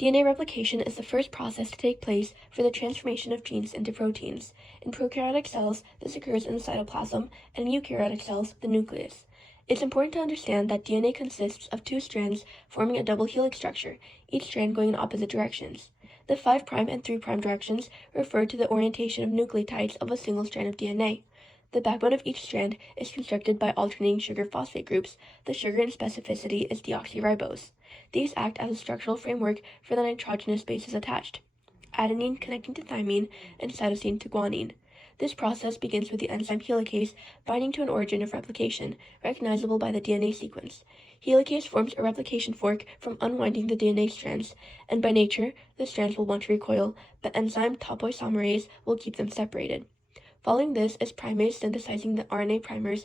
DNA replication is the first process to take place for the transformation of genes into proteins. In prokaryotic cells, this occurs in the cytoplasm, and in eukaryotic cells, the nucleus. It's important to understand that DNA consists of two strands forming a double helix structure, each strand going in opposite directions. The 5' and 3' directions refer to the orientation of nucleotides of a single strand of DNA. The backbone of each strand is constructed by alternating sugar-phosphate groups. The sugar in specificity is deoxyribose. These act as a structural framework for the nitrogenous bases attached, adenine connecting to thymine and cytosine to guanine. This process begins with the enzyme helicase binding to an origin of replication, recognizable by the DNA sequence. Helicase forms a replication fork from unwinding the DNA strands, and by nature, the strands will want to recoil, but enzyme topoisomerase will keep them separated. Following this is primase synthesizing the RNA primers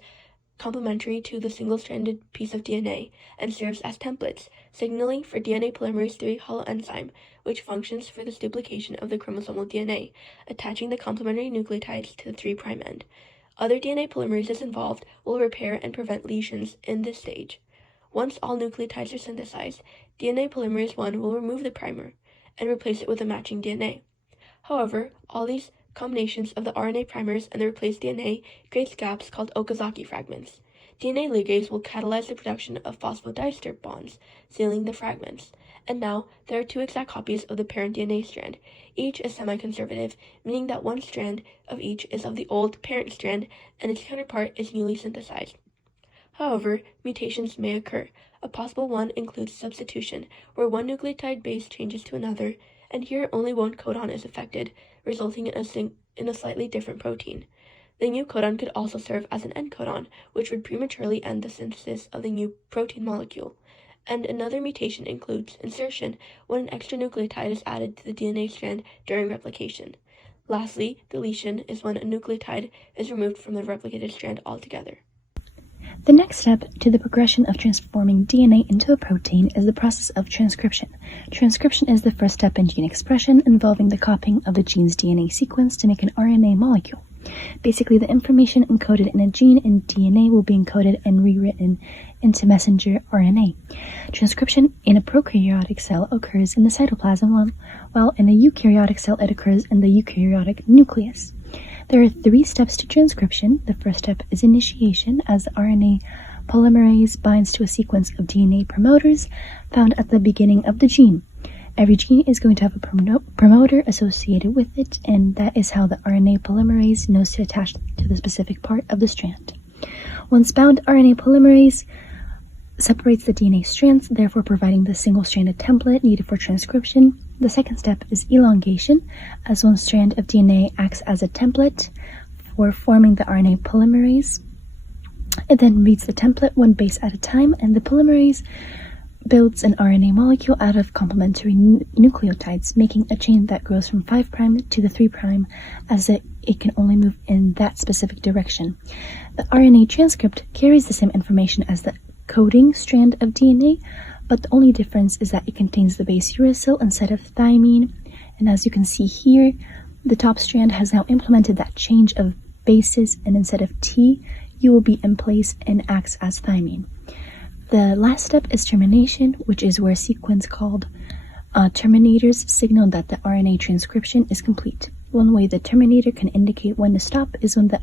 complementary to the single-stranded piece of DNA and serves as templates, signaling for DNA polymerase III holoenzyme, which functions for this duplication of the chromosomal DNA, attaching the complementary nucleotides to the 3' end. Other DNA polymerases involved will repair and prevent lesions in this stage. Once all nucleotides are synthesized, DNA polymerase I will remove the primer and replace it with a matching DNA. However, all these combinations of the RNA primers and the replaced DNA creates gaps called Okazaki fragments. DNA ligase will catalyze the production of phosphodiester bonds, sealing the fragments. And now, there are two exact copies of the parent DNA strand. Each is semi-conservative, meaning that one strand of each is of the old parent strand and its counterpart is newly synthesized. However, mutations may occur. A possible one includes substitution, where one nucleotide base changes to another, and here only one codon is affected, resulting in a slightly different protein. The new codon could also serve as an end codon, which would prematurely end the synthesis of the new protein molecule. And another mutation includes insertion, when an extra nucleotide is added to the DNA strand during replication. Lastly, deletion is when a nucleotide is removed from the replicated strand altogether. The next step to the progression of transforming DNA into a protein is the process of transcription. Transcription is the first step in gene expression, involving the copying of the gene's DNA sequence to make an RNA molecule. Basically, the information encoded in a gene in DNA will be encoded and rewritten into messenger RNA. Transcription in a prokaryotic cell occurs in the cytoplasm, while in a eukaryotic cell it occurs in the eukaryotic nucleus. There are 3 steps to transcription. The first step is initiation, as the RNA polymerase binds to a sequence of DNA promoters found at the beginning of the gene. Every gene is going to have a promoter associated with it, and that is how the RNA polymerase knows to attach to the specific part of the strand. Once bound, RNA polymerase separates the DNA strands, therefore providing the single-stranded template needed for transcription. The second step is elongation, as one strand of DNA acts as a template for forming the RNA polymerase. It then reads the template one base at a time, and the polymerase builds an RNA molecule out of complementary nucleotides, making a chain that grows from 5' to the 3', as it can only move in that specific direction. The RNA transcript carries the same information as the coding strand of DNA, but the only difference is that it contains the base uracil instead of thymine. And as you can see here, the top strand has now implemented that change of bases, and instead of T, U will be in place and acts as thymine. The last step is termination, which is where a sequence called terminators signal that the RNA transcription is complete. One way the terminator can indicate when to stop is when the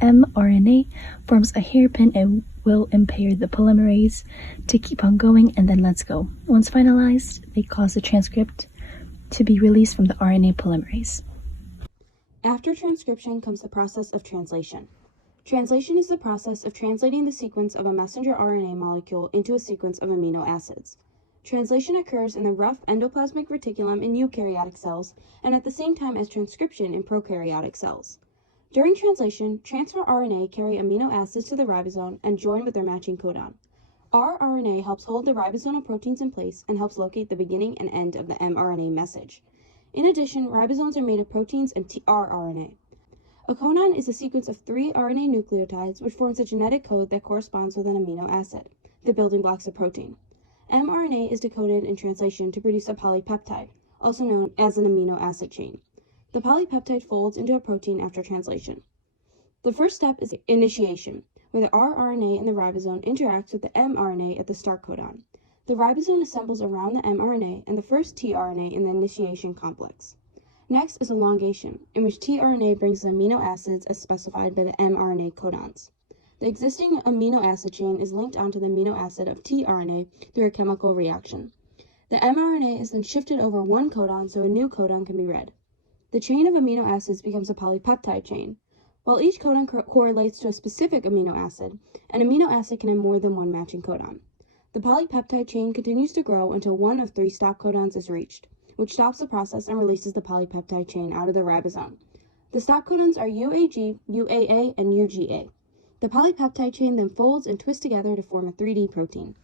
mRNA forms a hairpin and will impair the polymerase to keep on going and then lets go. Once finalized, they cause the transcript to be released from the RNA polymerase. After transcription comes the process of translation. Translation is the process of translating the sequence of a messenger RNA molecule into a sequence of amino acids. Translation occurs in the rough endoplasmic reticulum in eukaryotic cells and at the same time as transcription in prokaryotic cells. During translation, transfer RNA carry amino acids to the ribosome and join with their matching codon. rRNA helps hold the ribosomal proteins in place and helps locate the beginning and end of the mRNA message. In addition, ribosomes are made of proteins and rRNA. A codon is a sequence of 3 RNA nucleotides which forms a genetic code that corresponds with an amino acid, the building blocks of protein. mRNA is decoded in translation to produce a polypeptide, also known as an amino acid chain. The polypeptide folds into a protein after translation. The first step is initiation, where the rRNA in the ribosome interacts with the mRNA at the start codon. The ribosome assembles around the mRNA and the first tRNA in the initiation complex. Next is elongation, in which tRNA brings the amino acids as specified by the mRNA codons. The existing amino acid chain is linked onto the amino acid of tRNA through a chemical reaction. The mRNA is then shifted over one codon so a new codon can be read. The chain of amino acids becomes a polypeptide chain. While each codon correlates to a specific amino acid, an amino acid can have more than one matching codon. The polypeptide chain continues to grow until one of 3 stop codons is reached, which stops the process and releases the polypeptide chain out of the ribosome. The stop codons are UAG, UAA, and UGA. The polypeptide chain then folds and twists together to form a 3D protein.